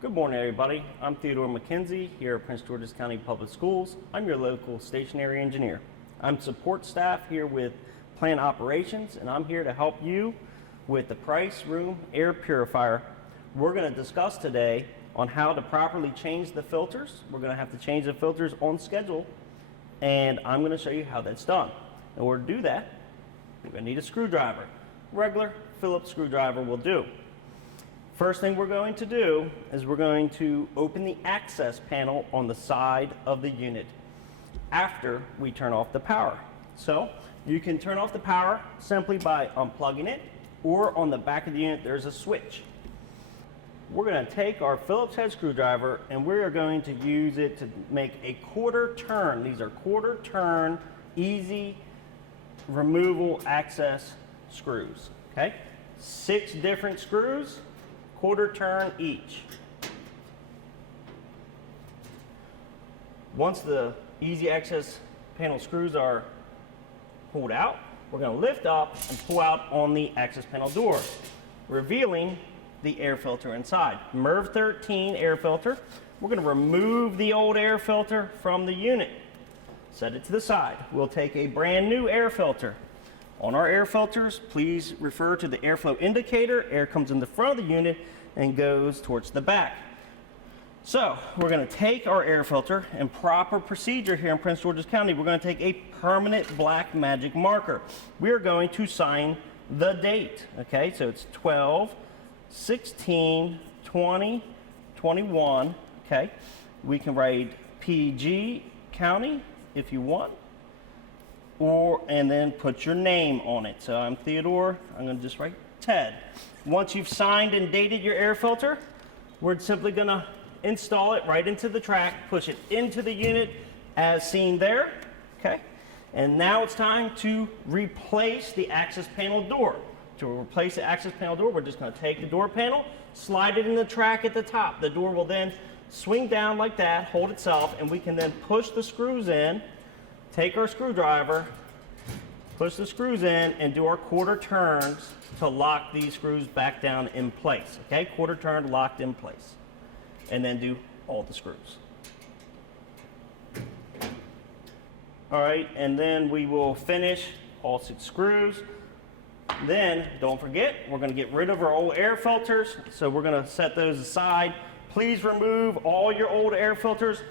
Good morning, everybody. I'm Theodore McKenzie here at Prince George's County Public Schools. I'm your local stationary engineer. I'm support staff here with plant operations, and I'm here to help you with the Price Room Air Purifier. We're going to discuss today on how to properly change the filters. We're going to have to change the filters on schedule, and I'm going to show you how that's done. In order to do that, we're going to need a screwdriver. Regular Phillips screwdriver will do. First thing we're going to do is we're going to open the access panel on the side of the unit after we turn off the power. So you can turn off the power simply by unplugging it, or on the back of the unit there's a switch. We're going to take our Phillips head screwdriver and we're going to use it to make a quarter turn. These are quarter turn, easy removal access screws. Okay, 6 different screws, quarter turn each. Once the easy access panel screws are pulled out, we're going to lift up and pull out on the access panel door, revealing the air filter inside. MERV 13 air filter. We're going to remove the old air filter from the unit. Set it to the side. We'll take a brand new air filter. On our air filters, please refer to the airflow indicator. Air comes in the front of the unit and goes towards the back. So we're going to take our air filter, and proper procedure here in Prince George's County, we're going to take a permanent black magic marker. We are going to sign the date. Okay, so it's 12/16/2021. Okay, we can write PG County if you want, and then put your name on it. So I'm Theodore. I'm going to just write Ted. Once you've signed and dated your air filter, we're simply going to install it right into the track, push it into the unit as seen there. Okay, and now it's time to replace the access panel door. To replace the access panel door, we're just going to take the door panel, slide it in the track at the top. The door will then swing down like that, hold itself, and we can then push the screws in, take our screwdriver, push the screws in, and do our quarter turns to lock these screws back down in place. Okay, quarter turn locked in place. And then do all the screws. All right, and then we will finish all 6 screws. Then, don't forget, we're going to get rid of our old air filters. So we're going to set those aside. Please remove all your old air filters.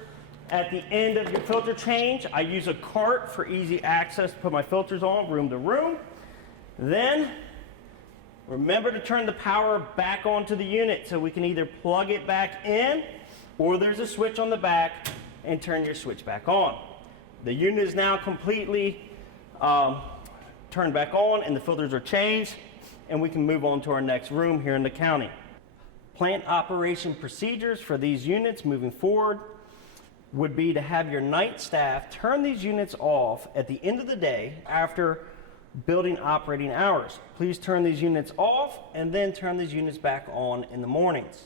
At the end of your filter change, I use a cart for easy access to put my filters on room to room. Then, remember to turn the power back onto the unit so we can either plug it back in, or there's a switch on the back, and turn your switch back on. The unit is now completely turned back on, and the filters are changed, and we can move on to our next room here in the county. Plant operation procedures for these units moving forward would be to have your night staff turn these units off at the end of the day after building operating hours. Please turn these units off and then turn these units back on in the mornings.